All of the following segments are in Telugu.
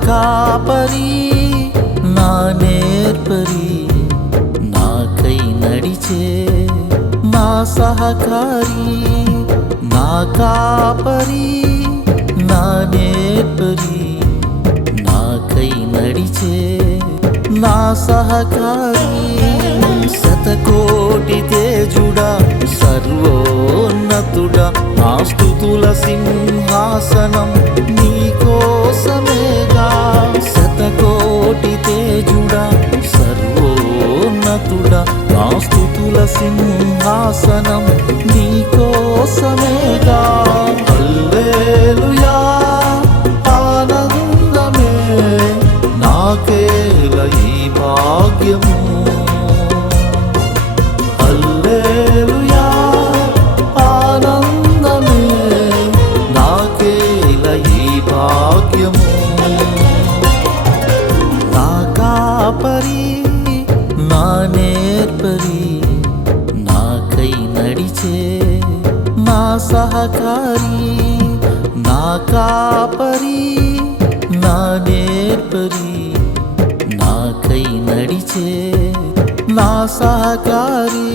కాపరి నా నేర్పరి నాకై నడిచే నా సహకారి నా కాపరి నా నేర్పరి నాకై నడిచే నా సహకారి శతకోటి తేజుడా సర్వోన్నతుడా నా స్తుతుల సింహాసనం నీకోసమేగా శతకోటి తేజుడా సర్వోన్నతుడా నా స్తుతుల సింహాసనం నీకోసమేగా హల్లెలూయా ఆనందమే నాకేల ఈ భాగ్యము హల్లెలూయా ఆనందమే నాకేల ఈ భాగ్యము నా కాపరి నా నేర్పరి నాకై నడిచే నా సహకారి నా కాపరి నా నేర్పరి నాకై నడిచే నా సహకారి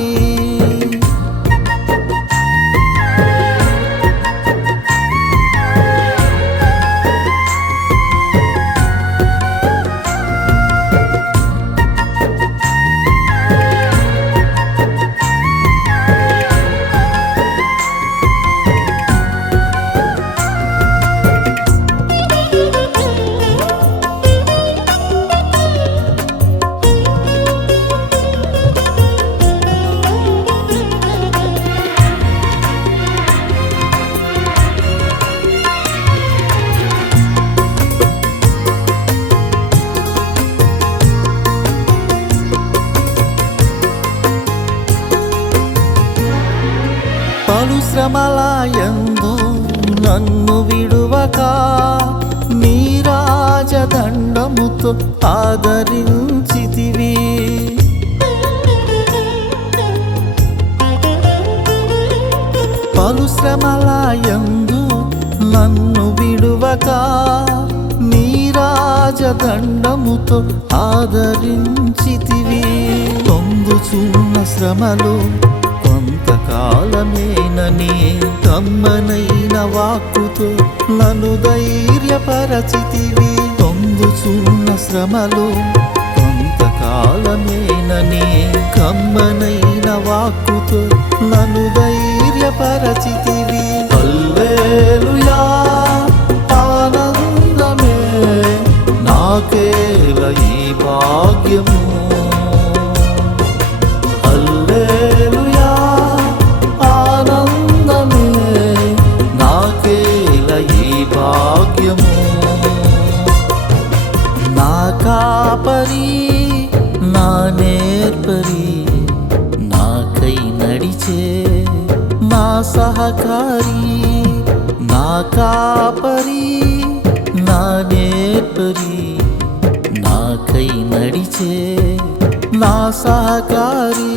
పలు శ్రమలయందు నన్ను విడువక నీ రాజదండముతో ఆదరించితివి పలు శ్రమలయందు నన్ను విడువక నీ రాజదండముతో ఆదరించితివి పొందుచున్న శ్రమలు కొంతకాలమేనని కమ్మనైన వాక్కుతో నన్ను ధైర్యపరచితివి పొందుచున్న శ్రమలు కొంతకాలమేనని కమ్మనైన వాక్కుతో నన్ను ధైర్యపరచితివి హల్లెలూయా ఆనందమే నాకేల ఈ భాగ్యము హల్లెలూయా ఆనందమే నాకేల ఈ భాగ్యము నా కాపరి నా నేర్పరి నాకై నడిచే నా సహకారి నా కాపరి నా నేర్పరి నాకై నడిచే నా సహకారి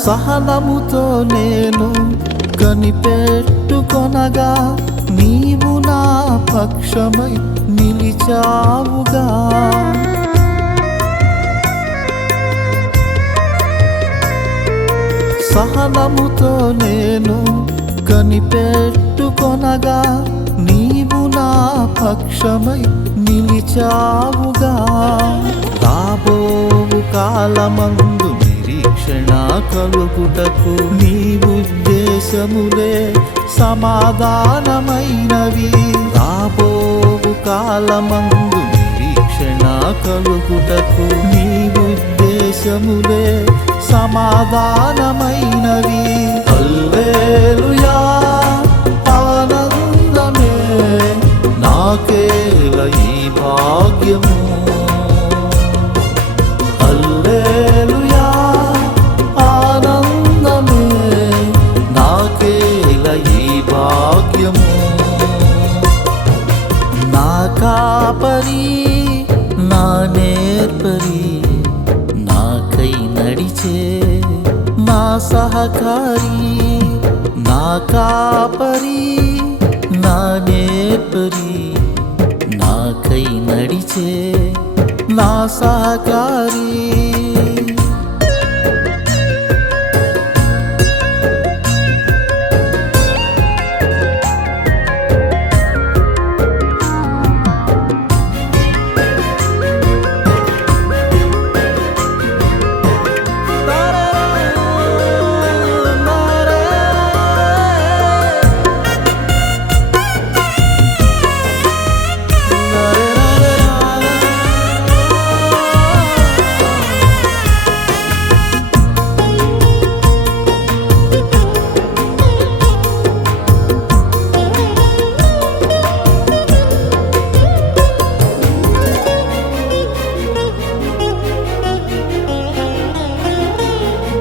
సహనముతో నేను కనిపెట్టుకొనగా నీవు నా పక్షమై నిలిచావుగా సహనముతో నేను కనిపెట్టుకొనగా నీవు నా పక్షమై నిలిచావుగా రాబోవు కాలమందు నిరీక్షణ కలుగుటకు నీ ఉద్దేశములే సమాధానమైనవి రాబో కాలమందు నిరీక్షణ కలుగుటకు నీ ఉద్దేశములే సమాధానమైనవి. హల్లెలూయా ఆనందమే నాకేల ఈ భాగ్యము. హల్లెలూయా ఆనందమే నాకేల ఈ భాగ్యము. నా కాపరి నా నేర్పరి నాకై నడిచే నా సహకారి. నా కాపరి నా నేర్పరి నాకై నడిచే నా సహకారి.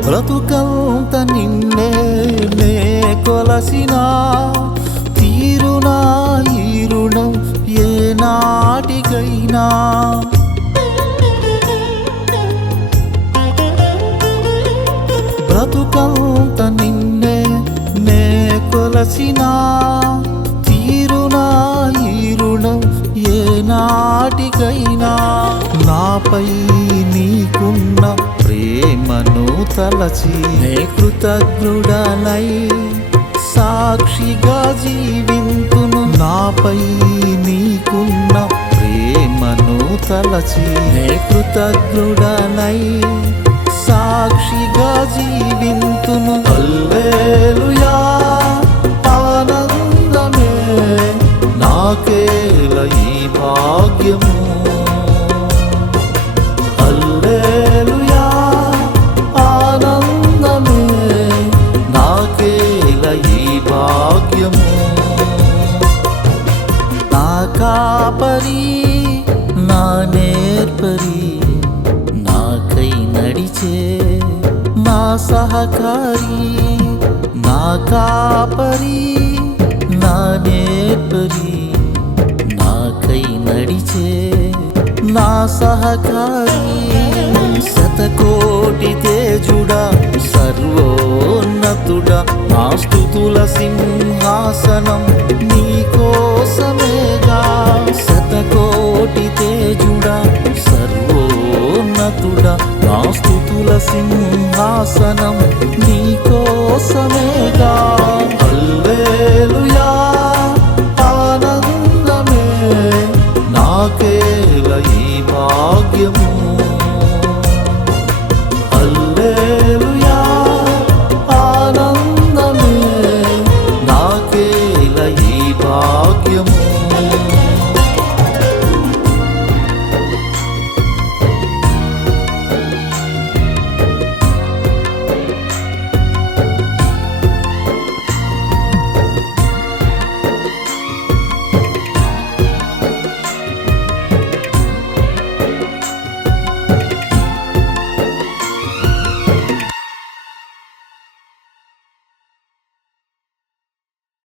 బ్రతుకంత నిన్నే నే కొలసిన తీరునా ఈ రుణం ఏ నాటికైనా. బ్రతుకంత నిన్నే నే కొలసిన తీరునా ఈ రుణం ఏ నాటికైనా. నాపై నీకున్న ప్రేమను తలచి నే కృతజ్ఞుడనై సాక్షిగా జీవింతును. నాపై నీకున్న ప్రేమను తలచి నే కృతజ్ఞుడనై సాక్షిగా జీవింతును. హల్లెలూయా ఆనందమే నాకేల ఈ భాగ్యము. హల్లెలూయా ఆనందమే నాకేల ఈ భాగ్యము. నా కాపరి నా నేర్పరి నాకై నడిచే నా సహకారి. నా కాపరి నా నేర్పరి నాకై నడిచే నా సహకారి. శతకోటి తేజుడా సర్వోన్నతుడా నా స్తుతుల సింహాసనం నీకోసమేగా. శతకోటి తేజుడా సర్వోన్నతుడా నా స్తుతుల సింహాసనం నీకోసమేగా. హల్లెలూయా ఆనందమే నాకేల ఈ భాగ్యము. హల్లెలూయా ఆనందమే నాకేల ఈ భాగ్యము.